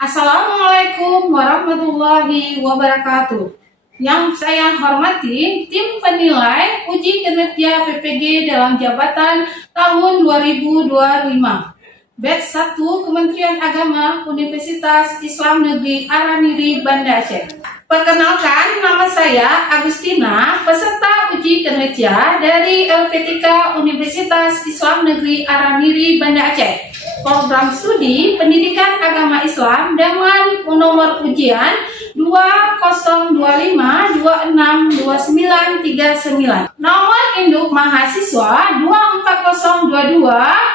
Assalamualaikum warahmatullahi wabarakatuh. Yang saya hormati tim penilai uji kinerja PPG dalam jabatan tahun 2025. Batch 1 Kementerian Agama Universitas Islam Negeri Araniri, Banda Aceh. Perkenalkan, nama saya Agustina, peserta uji kinerja dari LPTK Universitas Islam Negeri Araniri, Banda Aceh. Program studi Pendidikan Agama Islam dengan nomor ujian 2025262939. Nomor induk mahasiswa 24022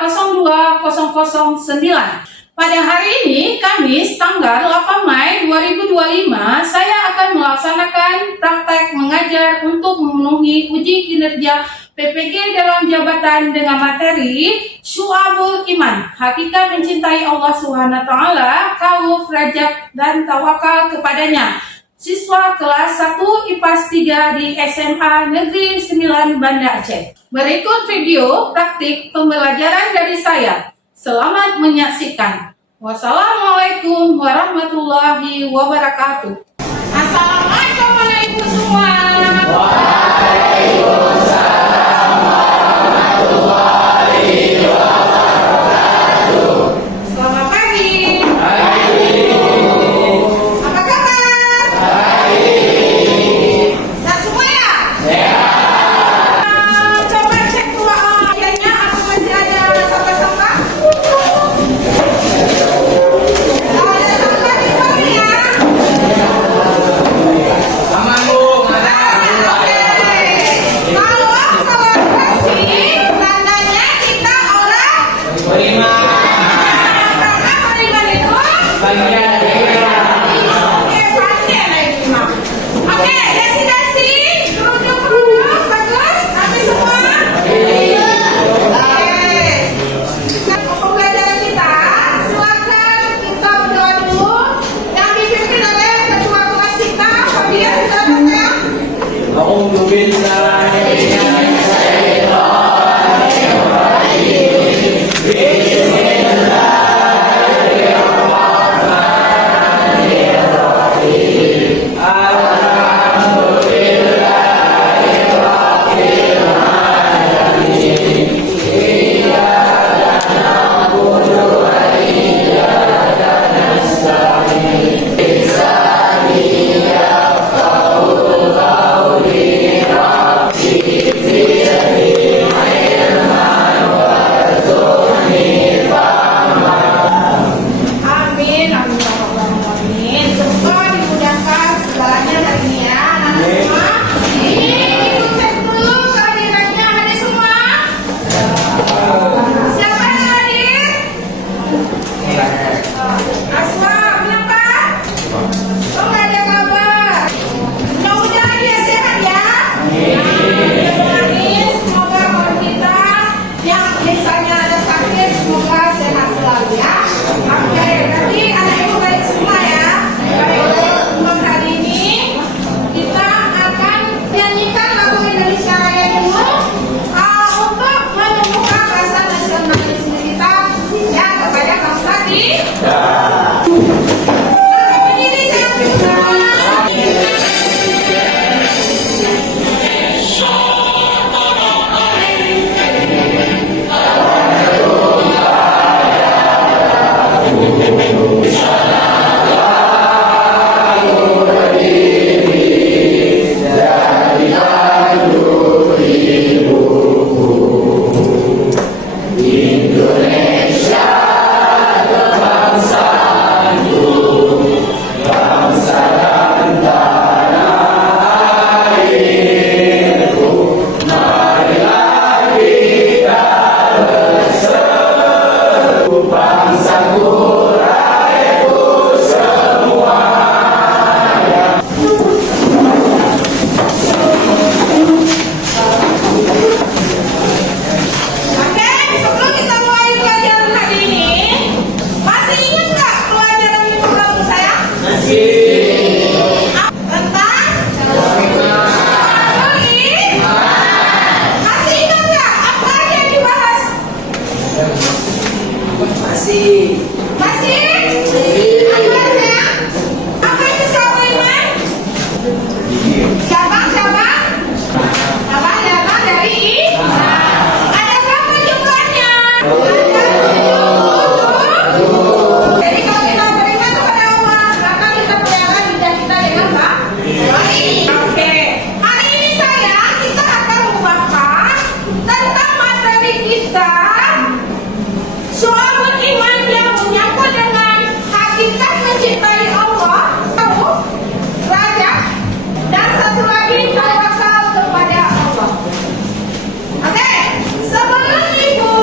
02009. Pada hari ini, Kamis tanggal 8 Mei 2025, saya akan melaksanakan praktek mengajar untuk memenuhi uji kinerja PPG dalam jabatan dengan materi Syu'abul Iman, hakikat mencintai Allah Subhanahu wa taala, khauf, rajab dan tawakal kepadanya. Siswa kelas 1 IPAS 3 di SMA Negeri 9 Banda Aceh. Berikut video praktik pembelajaran dari saya. Selamat menyaksikan. Wassalamualaikum warahmatullahi wabarakatuh. Assalamualaikum warahmatullahi semua. Selamat pagi. Apa kabar? Sehat semua ya? Coba cek ruangannya, apa masih ada sampah-sampah? Ada sampah di luar ya? Aman Bu, ada. Oke. Kalau salah kasih, tandanya kita orang Terima. karena beriman itu Bagian oke, pandai lagi mah. Oke, desi-desi, duduk, bagus, tapi semua. Oke. Nah, pembelajaran kita, silakan kita berdoa dulu. Yang dipimpin oleh ketua kelas kita, Fabian, silakan ya. A'udzu billahi Amin, amin, amin. Semoga dimudahkan segalanya hari ini ya, anak semua. Ini ikut cek dulu kehadirannya, hadir semua. Siapa yang hadir? Asma, kenapa? Oh, nggak ada kabar. Mudah-mudahan dia sehat ya. Amin. Semoga orang kita yang misalnya ada sakit, semoga sehat selalu ya. Oke, nanti anak ibu baik semua ya. Baik, untuk hari ini kita akan nyanyikan lagu Indonesia Raya dulu untuk menumbuhkan rasa nasionalisme kita ya kepada bangsa kita. Berdiri semua. Oke, sebelum kita mulai pelajaran hari ini, masih ingat nggak pelajaran minggu lalu saya? Tentang teori. Masih ingat nggak apa yang dibahas? Masih. Masih? Apa Suatu iman yang menyangkut dengan hakikat mencintai Allah, tahu, raja, dan satu lagi tawakal kepada Allah. Oke, sebelum Ibu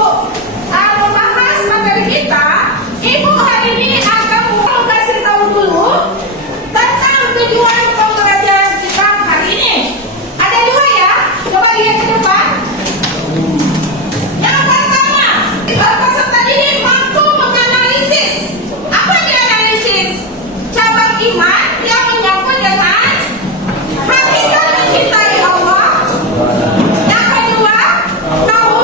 membahas materi kita, Ibu hari ini akan mau kasih tahu dulu tentang tujuan pembelajaran kita hari ini. Ada dua ya, coba lihat ke depan. Yang pertama, peserta ini mampu menganalisis. Apa dia analisis? Cabang iman yang menyangkut dengan hakikat mencintai Allah. Yang kedua, tahu.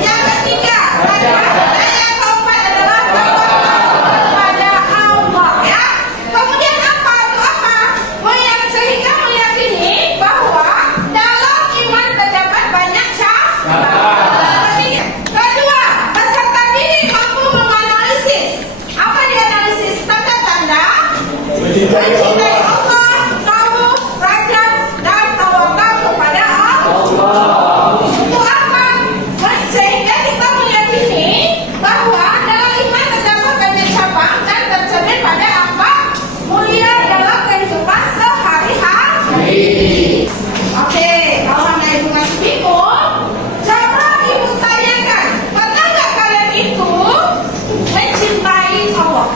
Yang ketiga, raja. Dan yang keempat adalah tawakal kepada Allah. Ya. Kemudian apa? Itu apa? Sehingga meyakini bahwa dalam iman terdapat banyak cabang. Kedua, peserta didik mampu menganalisis. Apa dia analisis? Tanda-tanda mencintai Allah, tahu, raja, dan tawakal kepada Allah. Untuk apa? Sehingga kita meyakini bahwa dalam iman terdapat banyak cabang dan tercermin pada apa? Mulia dalam kehidupan sehari-hari. Oke, kalau hanya Ibu ngasih bingung, coba Ibu tanyakan, pernah nggak kalian itu mencintai Allah?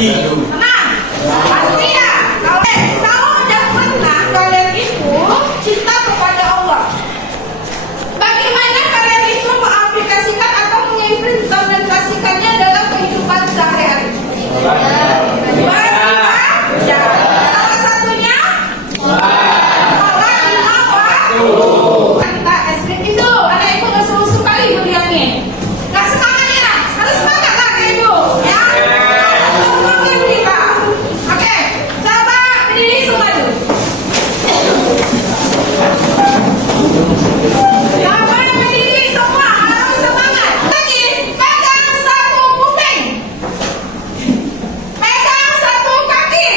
Pernah? Pasti ya. Kalau udah pernah kalian itu cinta kepada Allah, bagaimana kalian itu mengaplikasikan atau mengimplementasikannya dalam kehidupan sehari-hari? Ya. Salah satunya sholat lima waktu. Kita eskripsi dulu. Ada Ibu nggak susu kali Ibu bilangin. Nggak semangat ya? Harus semangat lah ke Ibu. Ya. Semangat kita. Oke. Coba berdiri semua dulu. Coba berdiri semua. Harus semangat. Lagi. Pegang satu kuping. Pegang satu kaki.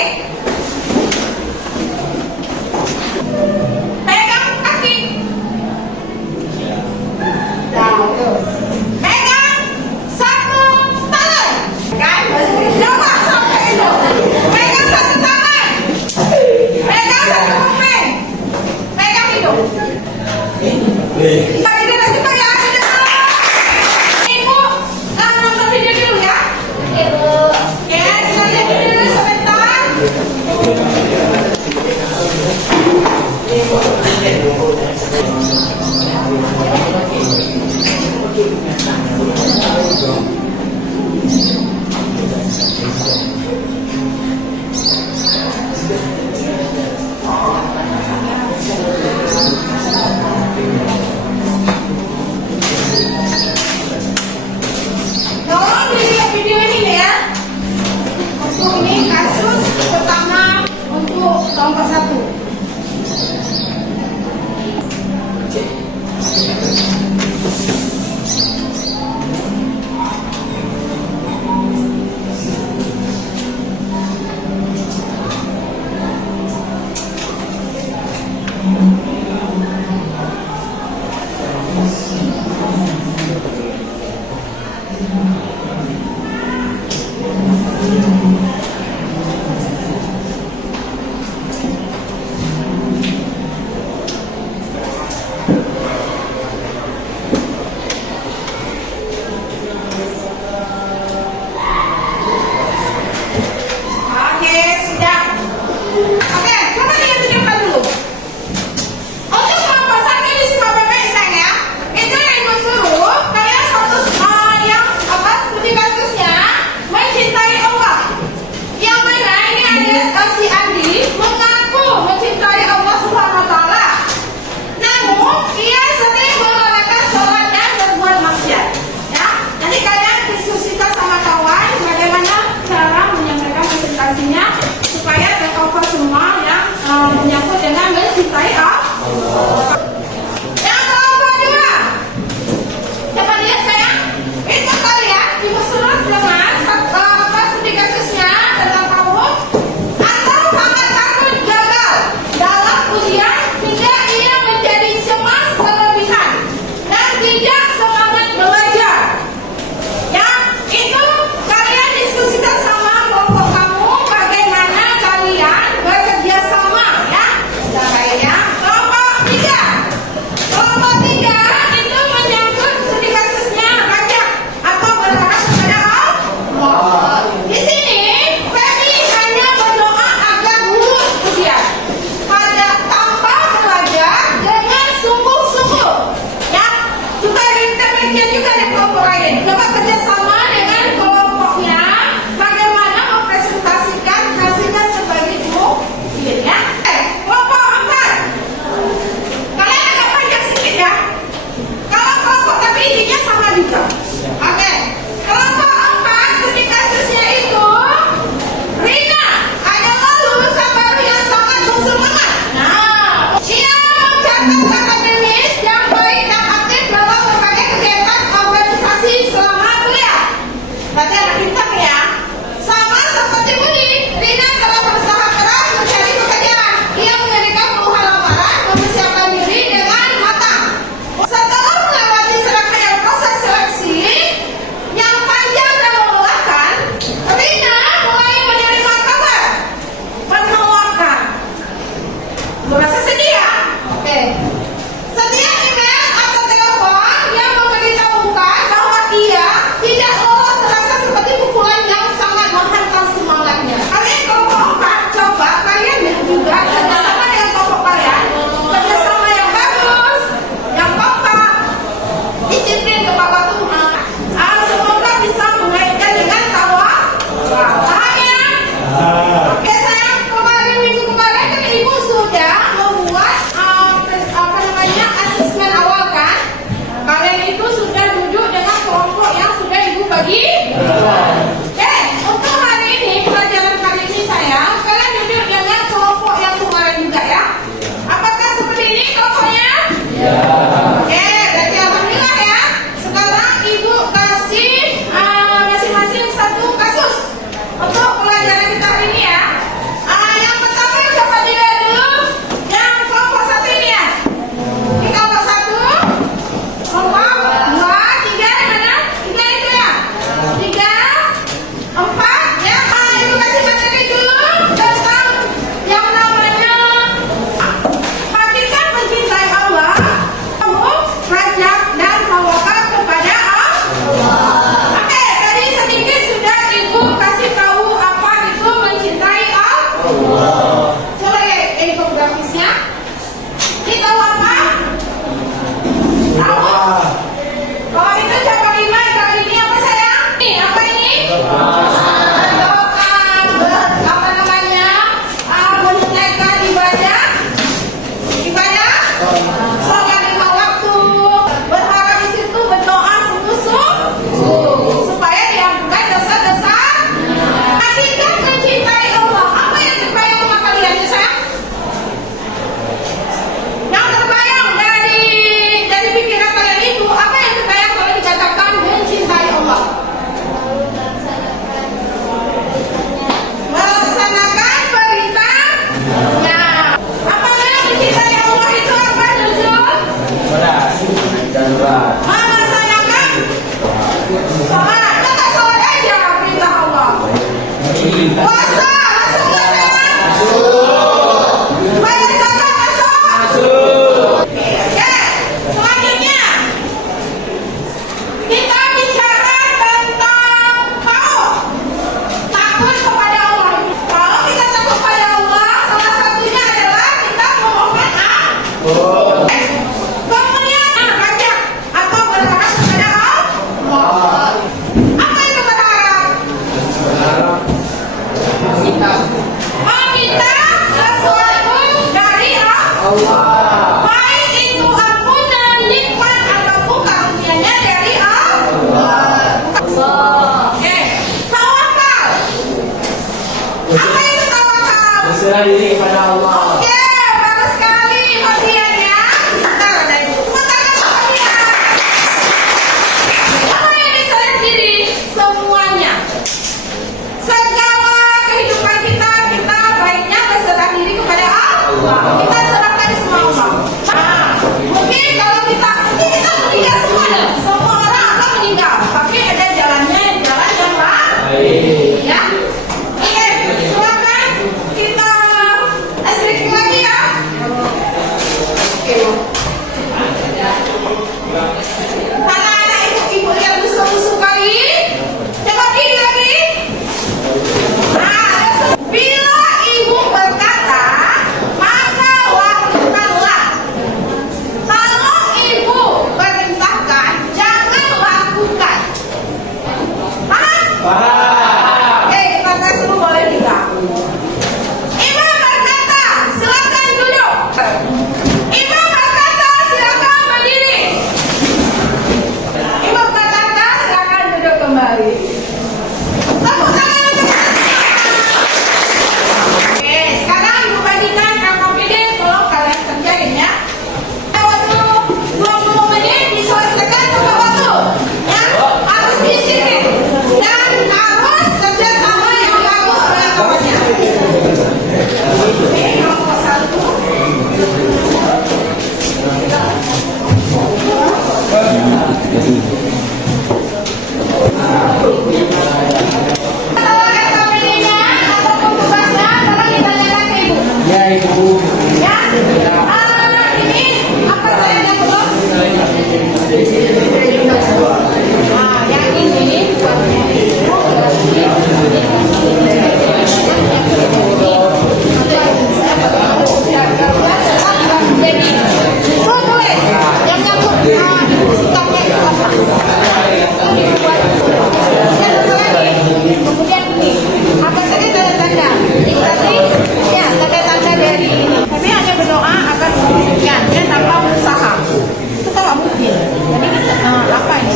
Pegang kaki. Pegang satu tangan. Kan? Coba sampai itu. Pegang satu tangan. Pegang satu kuping. Pegang hidung. Pak Ibu nanti pakai asin dulu. Ibu nonton video dulu ya. Oke, kita lihat dulu sebentar. Tolong dilihat video ini ya. Untuk ini kasus pertama untuk kelompok 1. Oke, sudah. Oke, coba lihat di depan dulu. Untuk kelompok 1 ini semua bapak sayang ya. Itu yang Ibu suruh kalian satu yang apa? Allah. Kita serahkan semua Allah. Nah, mungkin kalau kita meninggal semua, semua orang akan meninggal. Tapi ada jalannya, jalan yang lain. Ya. Oke, silakan kita stretching lagi ya. Oke. Anak-anak ibu yang suka-sukai, coba gini lagi. Nah, bila ibu berkata, maka lakukanlah. Kalau ibu perintahkan, jangan lakukan. Paham? Kita tes dulu boleh tidak? Ibu berkata, silakan duduk. Ibu berkata, silakan berdiri. Ibu berkata, silakan duduk kembali. Tepuk tangan untuk Oke, sekarang ibu bagikan KKPD, tolong kalian kerjain ya. Waktu 20 menit diselesaikan tepat waktu. Ya, harus disiplin dan harus kerja sama yang bagus oleh kawannya. Oke, nomor 1. Kalau KKPD-nya ataupun tugasnya, tolong ditanyakan ke ibu. Ya, Ibu. Ya, ini apa saya yang belum? Nah, yang ini buatnya ibu yang nyangkut sikapnya itu apa? Ini buat kemudian ini apa saja tanda-tanda ini tadi ya tanda-tanda dari ini kami hanya berdoa agar demikian ya tanpa berusaha itu kan nggak mungkin jadi apa ini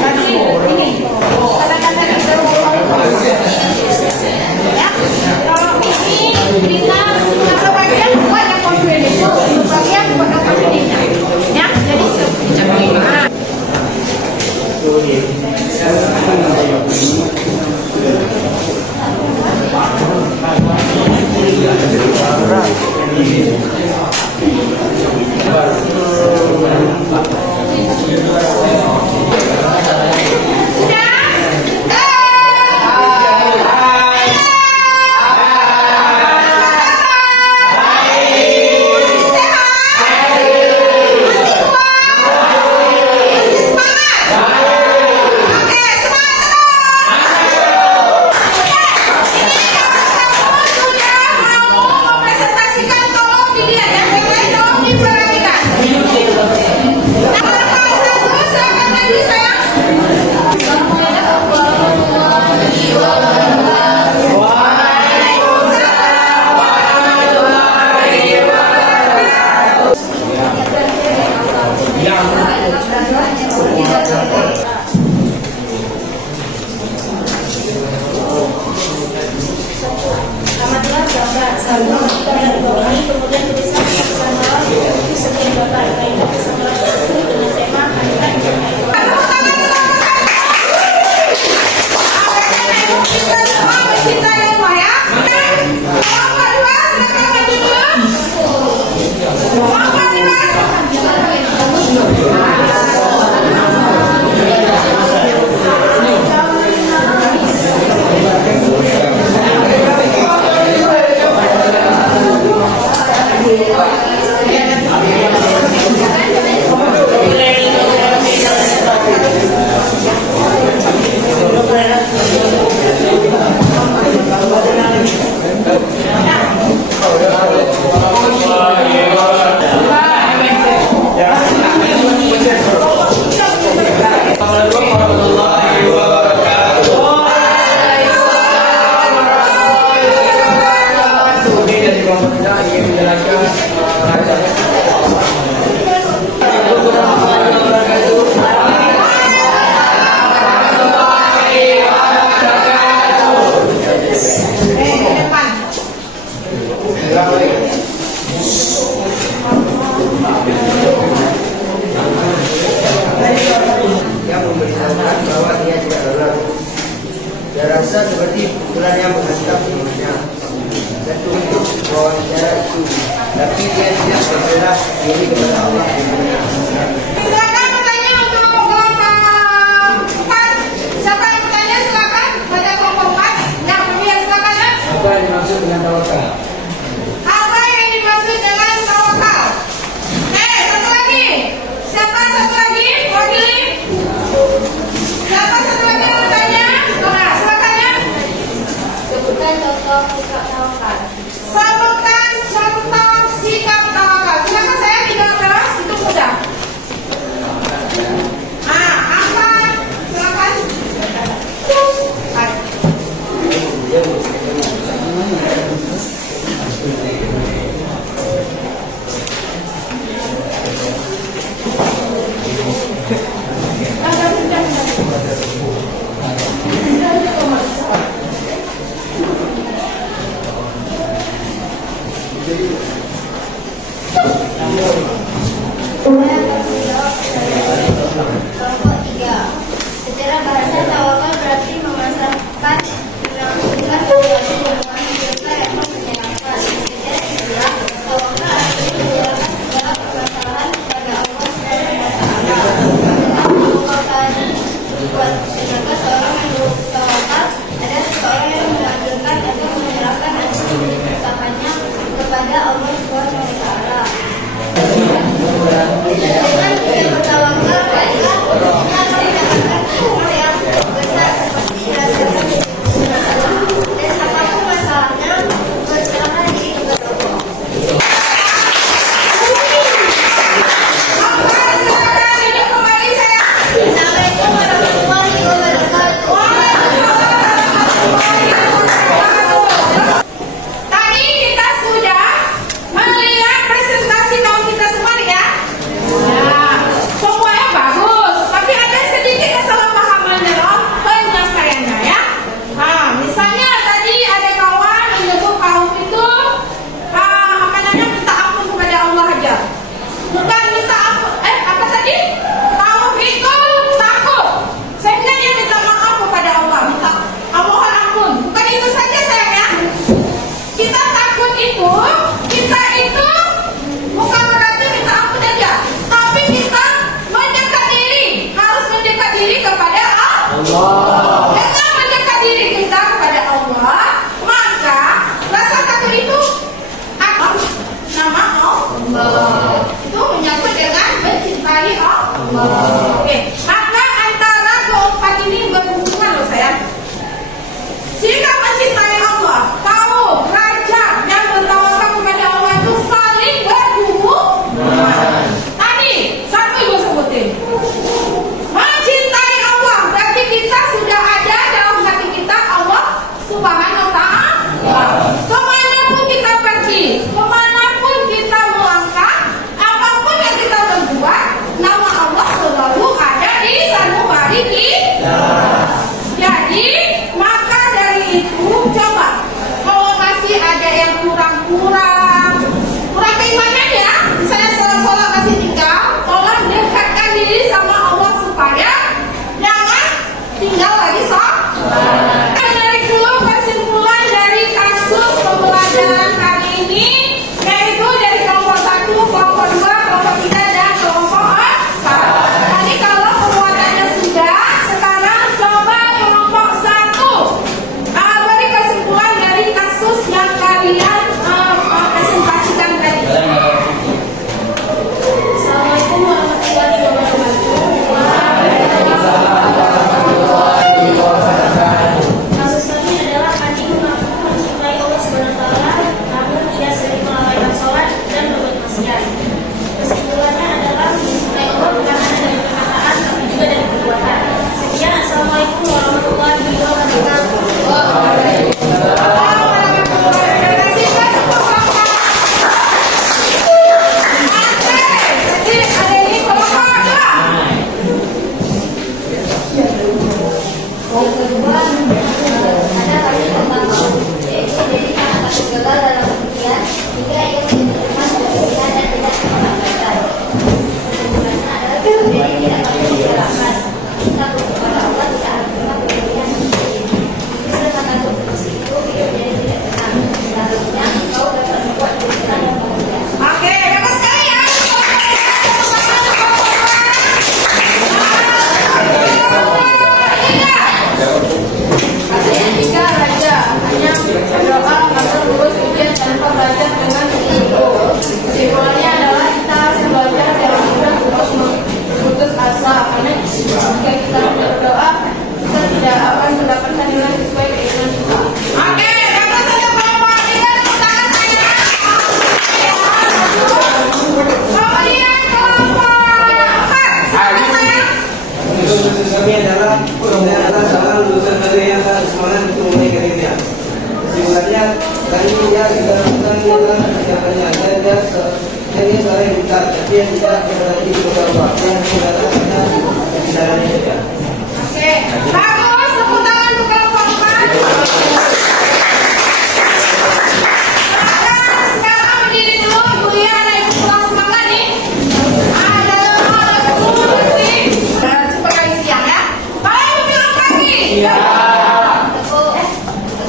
tadi ini tanda-tanda dari ya kalau ini kita bagian buat yang konflik itu bagian buat yang konfliknya ya jadi nah. Dia rasa seperti pukulan yang menghantam semuanya. satu wawancara itu, tapi dia tidak berserah diri kepada Allah. Silakan bertanya untuk kelompok 4. Siapa yang bertanya silakan pada kelompok 4. Yang kemudian silakan ya. Apa yang dimaksud dengan tawakal? Apa yang dimaksud dengan tawakal? Satu lagi. Siapa satu lagi? Wakili. Siapa satu lagi yang bertanya? Nah, silakan ya. Sebutkan contoh sikap tawakal. Sebutkan contoh sikap tawakal. Silakan saya tidak keras, itu mudah. Apa? Silakan. Kelompok 3. Secara bahasa tawakal berarti memasrahkan melangsungkan sesuatu dengan hidupkan atau menyerahkan. Secara istilah, tawakal artinya menyerahkan segala permasalahan kepada Allah Subhanahu wa Ta'ala. Sedangkan seorang yang bertawakal adalah seseorang yang melanggengkan atau menyerahkan aktivitas utamanya kepada Allah Subhanahu wa Ta'ala. Dengan tidak bertawakal adalah mendapatkan hal yang besar seperti dirasakan dan apapun masalahnya berserahkan diri kepada Allah. Silakan duduk kembali saya. Assalamualaikum warahmatullahi wabarakatuh. Tadi kita sudah melihat presentasi kaum kita semua ya. Nah, semuanya bagus, tapi ada sedikit kesalahpahaman dalam penyampaiannya ya. Misalnya tadi ada kawan menyebut kaum itu minta ampun kepada Allah aja. Bukan minta ampun, apa tadi? Kaum itu takut, sehingga dia minta maaf kepada Allah, minta mohon ampun. Bukan itu saja sayang ya. Kita takut itu, kita itu bukan berarti minta ampun aja, tapi kita mendekat diri, harus mendekat diri kepada Allah. Dengan mendekat diri kita kepada Allah, maka rasa takut itu akan nama Allah. Itu menyangkut dengan mencintai Allah. Oke, maka antara keempat ini berhubungan loh sayang. Jika mencintai Allah, kaum raja yang bertawakal kepada Allah itu saling berhubungan. Tadi satu ibu sebutin. Mencintai Allah berarti kita sudah kalian kali dia tidak menang hanya saja ini saya minta tapi tidak berarti beberapa yang tidak ada. Oke, bagus. Tepuk tangan untuk kelompok 4. Sekarang berdiri dulu, Ibu Lia ada yang kurang semangat nih. Ada nih. Coba kali siang ya. Kalau Ibu bilang pagi. Iya.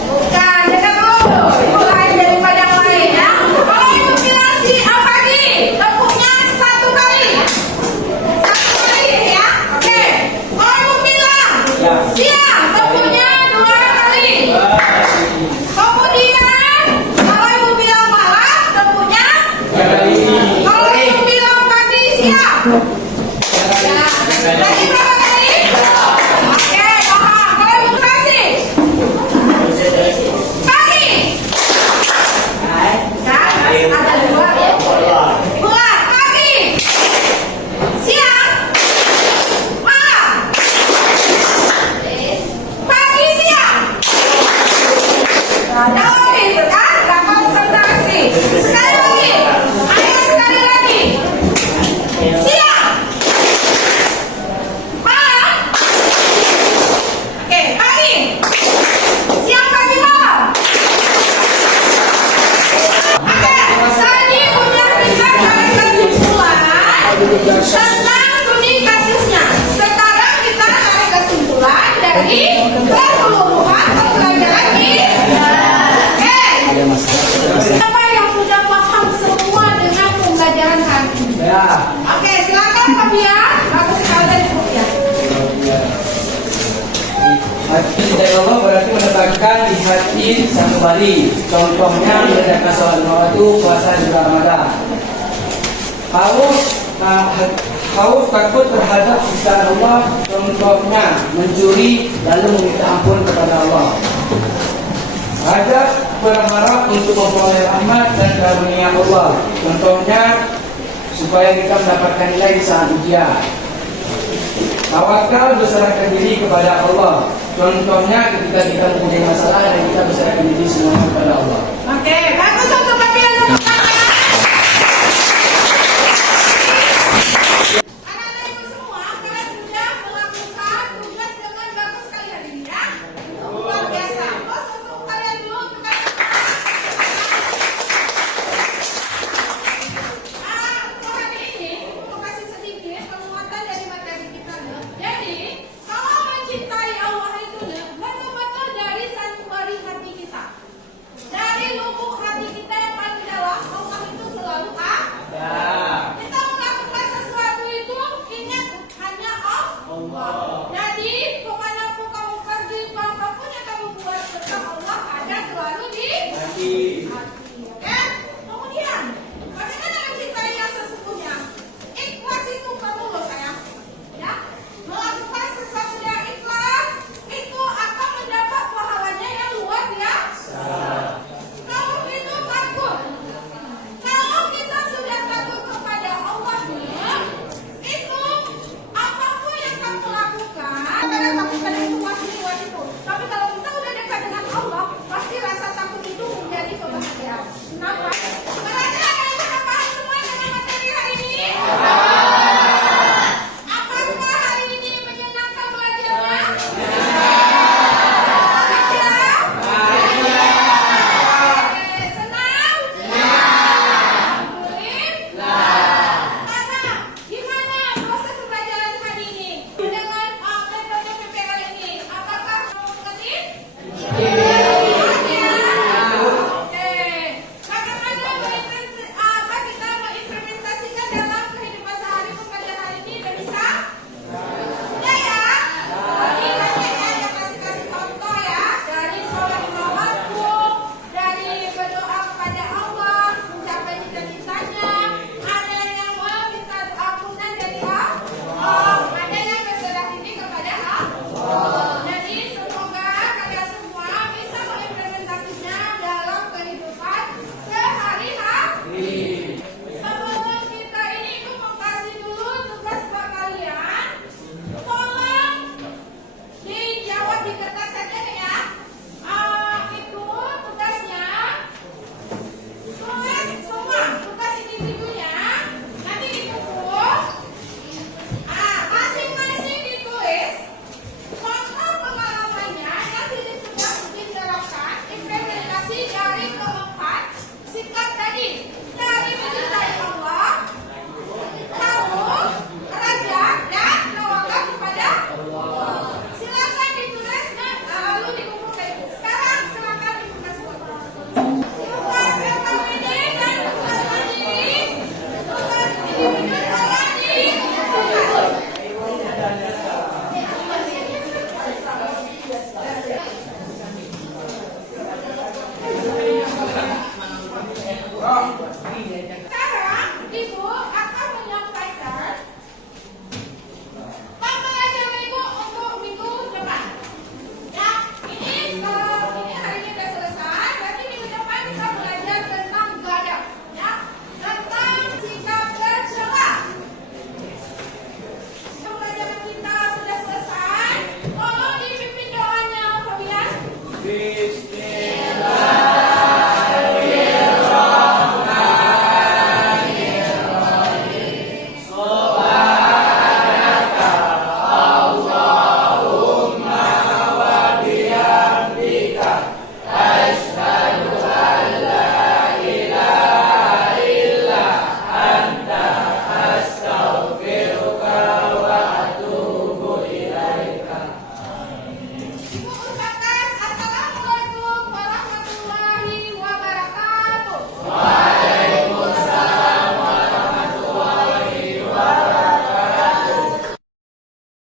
Bukan, dengar dulu. Ibu lain daripada yang lain ya. Kalau Ibu bilang siang pagi, tepuknya 1 kali. 1 kali ya. Oke. Kalau Ibu bilang siang, tepuknya 2 kali. Kemudian, kalau Ibu bilang malam, tepuknya. Kalau Ibu bilang pagi, siang. Ya. Tadi berapa kali? Oke, paham. Kalau Ibu kasih. Pagi. Ya, ada 2 ya. 2 pagi. Siang. Malam. Pagi siang. Jauh itu kan, gak konsentrasi. Sekali lagi. Ayo sekali lagi. Siang. Malam. Oke, pagi. Siang, pagi, malam. Oke, tadi udah kita tarik kesimpulan tentang studi kasusnya. Sekarang kita tarik kesimpulan dari keseluruhan pembelajaran ini. Oke, siapa yang sudah paham semua dengan pembelajaran kali ini? Ya. Oke, silakan Pak Bian. Bagus sekali dari Pak Bian. Hati dari Allah berarti menetapkan di hati satu kali. Contohnya mengerjakan sholat waktu puasa di bulan Ramadan. Haus takut terhadap siksa Allah. Contohnya mencuri lalu meminta ampun kepada Allah. Ada berharap untuk memperoleh rahmat dan karunia Allah. Contohnya supaya kita mendapatkan nilai saat ujian. Tawakal berserahkan diri kepada Allah. Contohnya ketika kita mempunyai masalah dan kita berserahkan diri semua kepada Allah. Oke,